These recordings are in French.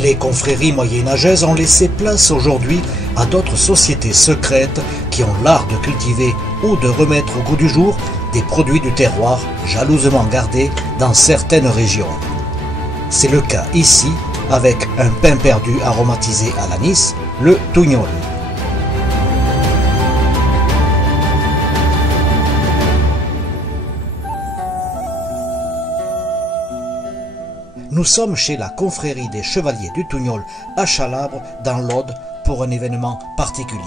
Les confréries moyenâgeuses ont laissé place aujourd'hui à d'autres sociétés secrètes qui ont l'art de cultiver ou de remettre au goût du jour des produits du terroir jalousement gardés dans certaines régions. C'est le cas ici avec un pain perdu aromatisé à l'anis, le tougnol. Nous sommes chez la confrérie des Chevaliers du Tougnol à Chalabre, dans l'Aude, pour un événement particulier.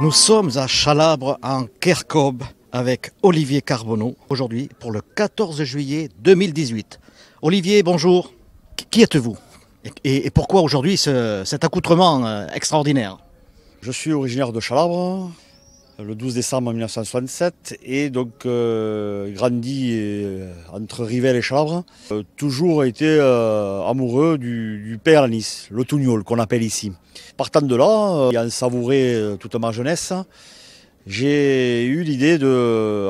Nous sommes à Chalabre, en Kercob, avec Olivier Carbonneau, aujourd'hui pour le 14 juillet 2018. Olivier, bonjour. Qui êtes-vous et pourquoi aujourd'hui cet accoutrement extraordinaire? Je suis originaire de Chalabre, le 12 décembre 1967, et donc grandi entre Rivelles et Chalabre. Toujours été amoureux du pain à l'anis, le tougnol qu'on appelle ici. Partant de là, ayant savouré toute ma jeunesse, j'ai eu l'idée,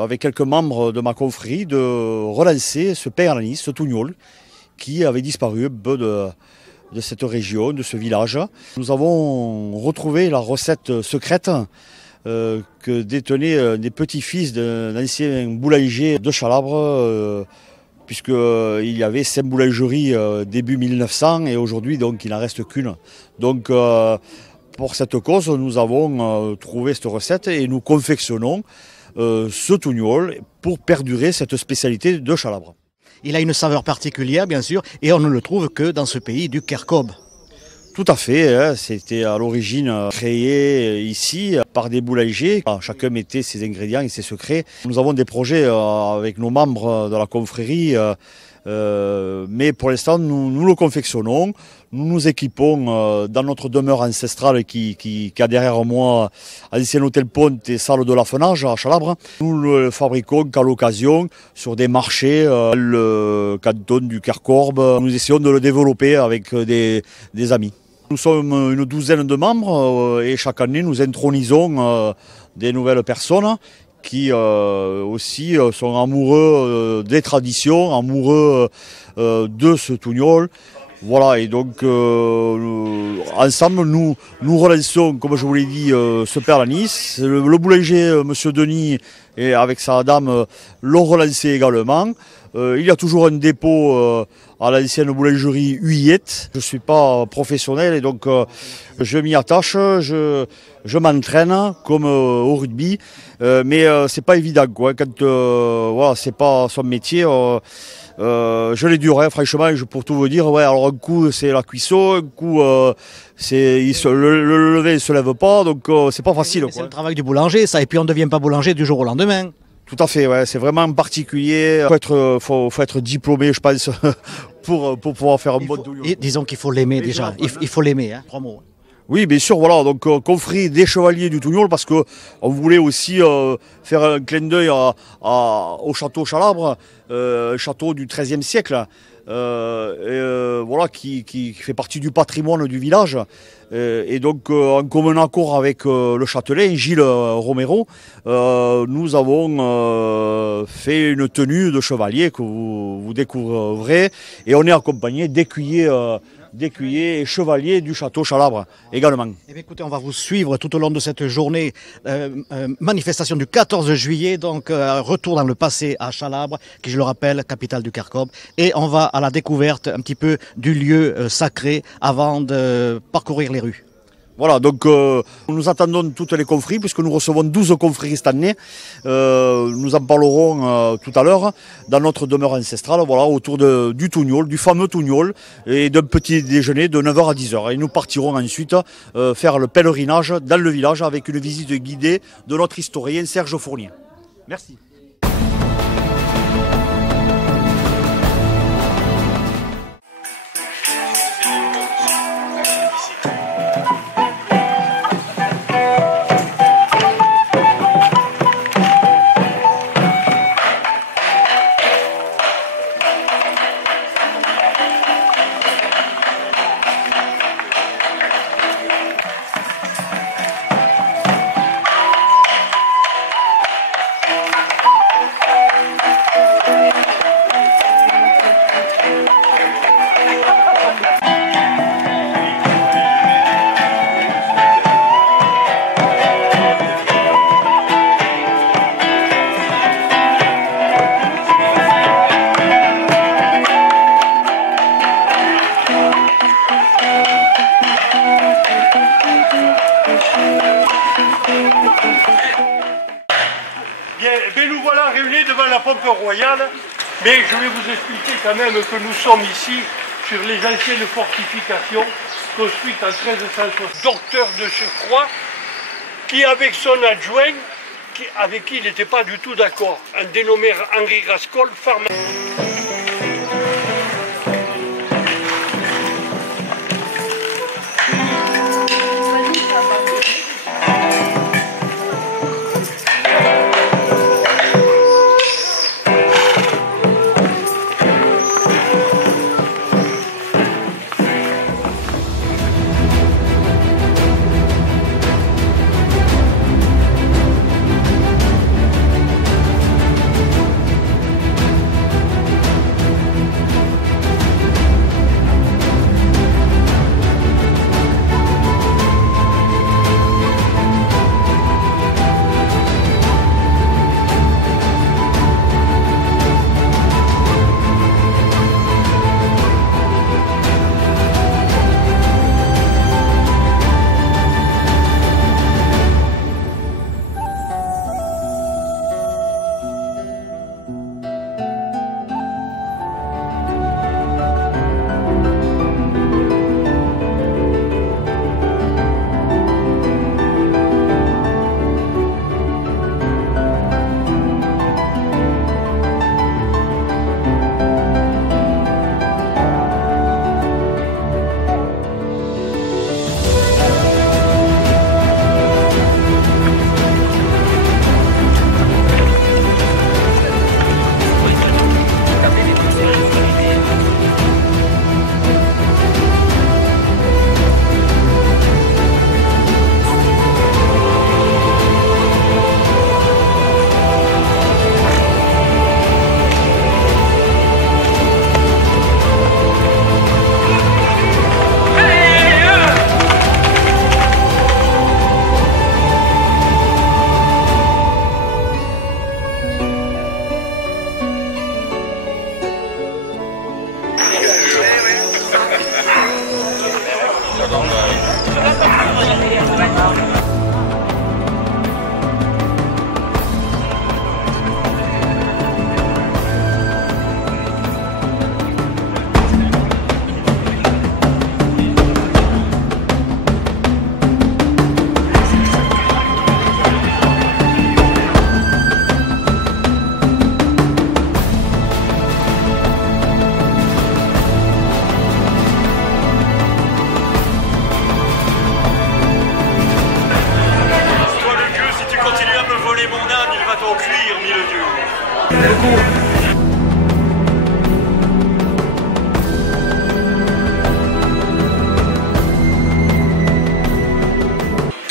avec quelques membres de ma confrérie, de relancer ce pain à l'anis, ce tougnol, qui avait disparu un peu de cette région, de ce village. Nous avons retrouvé la recette secrète que détenaient des petits-fils d'un ancien boulanger de Chalabre, puisqu'il y avait 5 boulangeries début 1900 et aujourd'hui donc il n'en reste qu'une. Donc pour cette cause, nous avons trouvé cette recette et nous confectionnons ce tougnol pour perdurer cette spécialité de Chalabre. Il a une saveur particulière bien sûr et on ne le trouve que dans ce pays du Kercob. Tout à fait, hein. C'était à l'origine créé ici par des boulangers. Chacun mettait ses ingrédients et ses secrets. Nous avons des projets avec nos membres de la confrérie, mais pour l'instant nous le confectionnons. Nous nous équipons dans notre demeure ancestrale qui a derrière moi ancien hôtel Ponte et salle de l'affinage à Chalabre. Nous le fabriquons qu'à l'occasion sur des marchés, le canton du Kercorbe. Nous essayons de le développer avec des amis. Nous sommes une douzaine de membres et chaque année nous intronisons des nouvelles personnes qui aussi sont amoureux des traditions, amoureux de ce tougnol. Voilà, et donc ensemble nous relançons, comme je vous l'ai dit, ce pain à l'anis. Le boulanger, monsieur Denis, et avec sa dame, l'ont relancé également. Il y a toujours un dépôt à l'ancienne boulangerie Huyette. Je ne suis pas professionnel et donc je m'y attache, je m'entraîne comme au rugby, mais c'est pas évident quoi. Quand voilà, c'est pas son métier. Je l'ai dur, hein, franchement, pour tout vous dire. Ouais, alors un coup c'est la cuisson, un coup le lever il se lève pas, donc c'est pas facile. C'est le travail du boulanger, ça, et puis on ne devient pas boulanger du jour au lendemain. Tout à fait, ouais, c'est vraiment particulier. Faut être diplômé, je pense, pour pouvoir faire un bon tougnol. Disons qu'il faut l'aimer déjà, il faut l'aimer, hein, 3 mots. Oui, bien sûr, voilà, donc confrérie des Chevaliers du Tougnol, parce qu'on voulait aussi faire un clin d'œil au château Chalabre, château du XIIIe siècle, voilà, qui fait partie du patrimoine du village. Et donc, en commun accord avec le châtelain, Gilles Romero, nous avons fait une tenue de chevalier que vous découvrirez, et on est accompagné d'écuyers et chevaliers du château Chalabre également. Eh bien, écoutez, on va vous suivre tout au long de cette journée, manifestation du 14 juillet, donc retour dans le passé à Chalabre, qui je le rappelle, capitale du Kercob, et on va à la découverte un petit peu du lieu sacré avant de parcourir les rues. Voilà, donc nous attendons toutes les confréries, puisque nous recevons 12 confréries cette année. Nous en parlerons tout à l'heure dans notre demeure ancestrale, voilà, autour du tougnol, du fameux tougnol, et d'un petit déjeuner de 9h à 10h. Et nous partirons ensuite faire le pèlerinage dans le village avec une visite guidée de notre historien Serge Fournier. Merci. est devant la pompe royale, mais je vais vous expliquer quand même que nous sommes ici sur les anciennes fortifications construites en 1360. Docteur de surcroît, qui avec son adjoint, avec qui il n'était pas du tout d'accord, un dénommé Henri Rascol, pharmacien.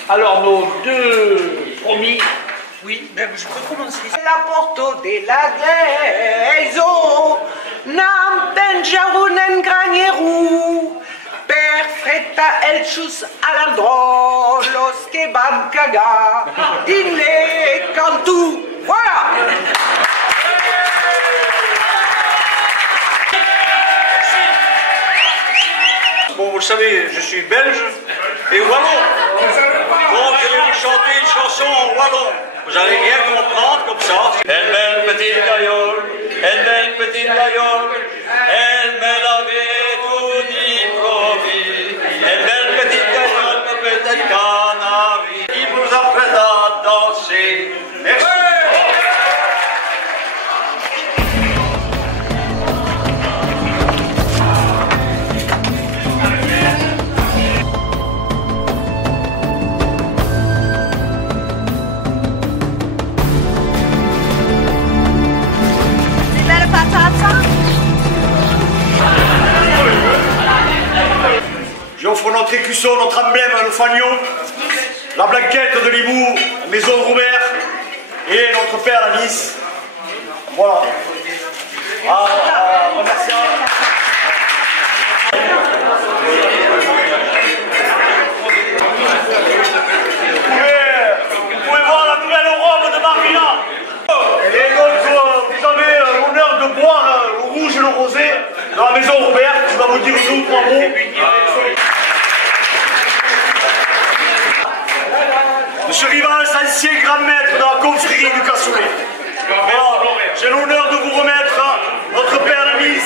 Alors nos deux promis, oui, ben je peux commencer. La porto de la Grezo, nam penjarunen granieru, perfetta elchus alandro, los que van caga, dîner cantou. Voilà. Bon, vous le savez, je suis belge et wallon. Donc je vais vous chanter une chanson en wallon. Vous allez bien comprendre comme ça. Elle belle petite gaillole, elle belle petite gaillole, elle me l'avait tout dit promis. Elle belle petite gaillole, petite canari, il vous apprête à danser. Merci. J'offre notre écusson, notre emblème, le fagnon, la blanquette de Limoux, Maison Robert et notre père la Nice. Voilà. Remerciant. Vous pouvez voir la nouvelle robe de Marina. Et donc vous avez l'honneur de boire le rouge et le rosé dans la Maison Robert. Je vais vous dire 2 ou 3 mots. Monsieur Rivas, ancien grand maître de la confrérie du Cassoulet. Voilà. j'ai l'honneur de vous remettre notre père la mise.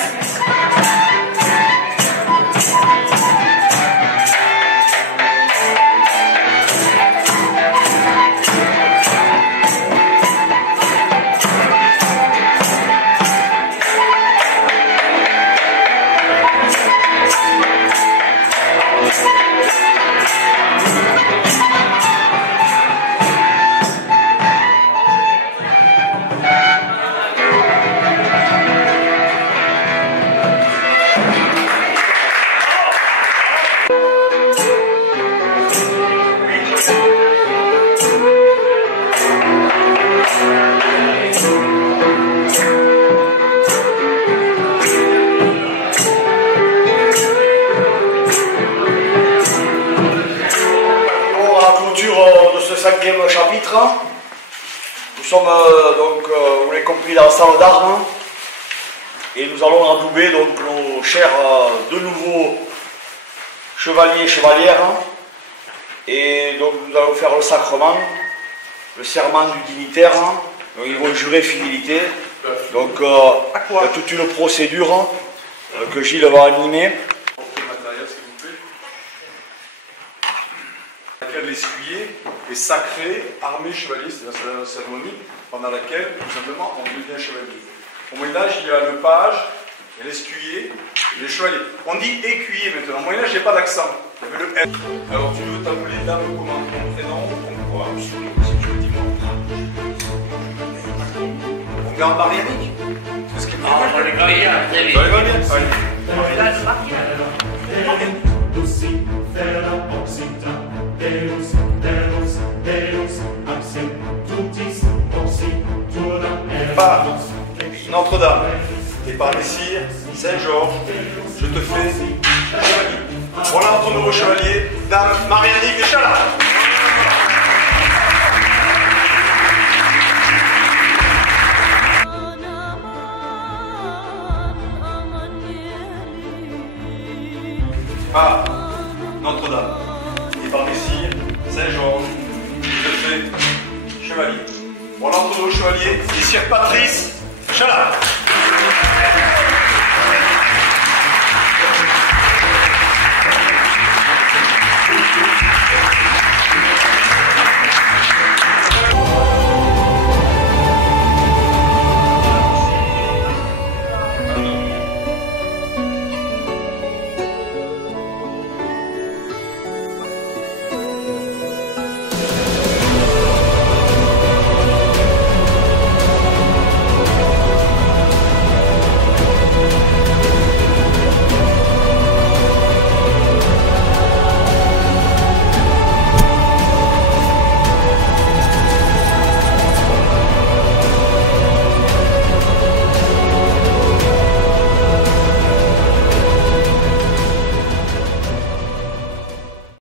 De ce 5e chapitre, nous sommes donc, vous l'avez compris, dans la salle d'armes et nous allons endouber donc nos chers deux nouveaux chevaliers et chevalières et donc nous allons faire le sacrement, le serment du dignitaire, donc ils vont jurer fidélité, donc il y a toute une procédure que Gilles va animer. L'escuyer est sacré, armé chevalier, c'est la cérémonie pendant laquelle, tout simplement, on devient chevalier. Au Moyen-Âge, il y a le page, il y a l'escuyer, et le chevalier. On dit écuyer maintenant. Au Moyen-Âge, il n'y a pas d'accent. Il y avait le L. Alors, tu veux t'appeler dame comment? Ton prénom, ton quoi? Si tu veux, dis-moi. On garde Marianique? Qu'est-ce qu'il y a? On les va bien, très vite. On les va bien. Allez. Par Notre-Dame et par les cires Saint-Georges, je te fais chevalier. Voilà notre nouveau chevalier, Dame Marianique de Chalard. Par Notre-Dame et par les cires Saint-Georges, je te fais chevalier. Voilà notre nouveau chevalier, les cires Patrice Chalard.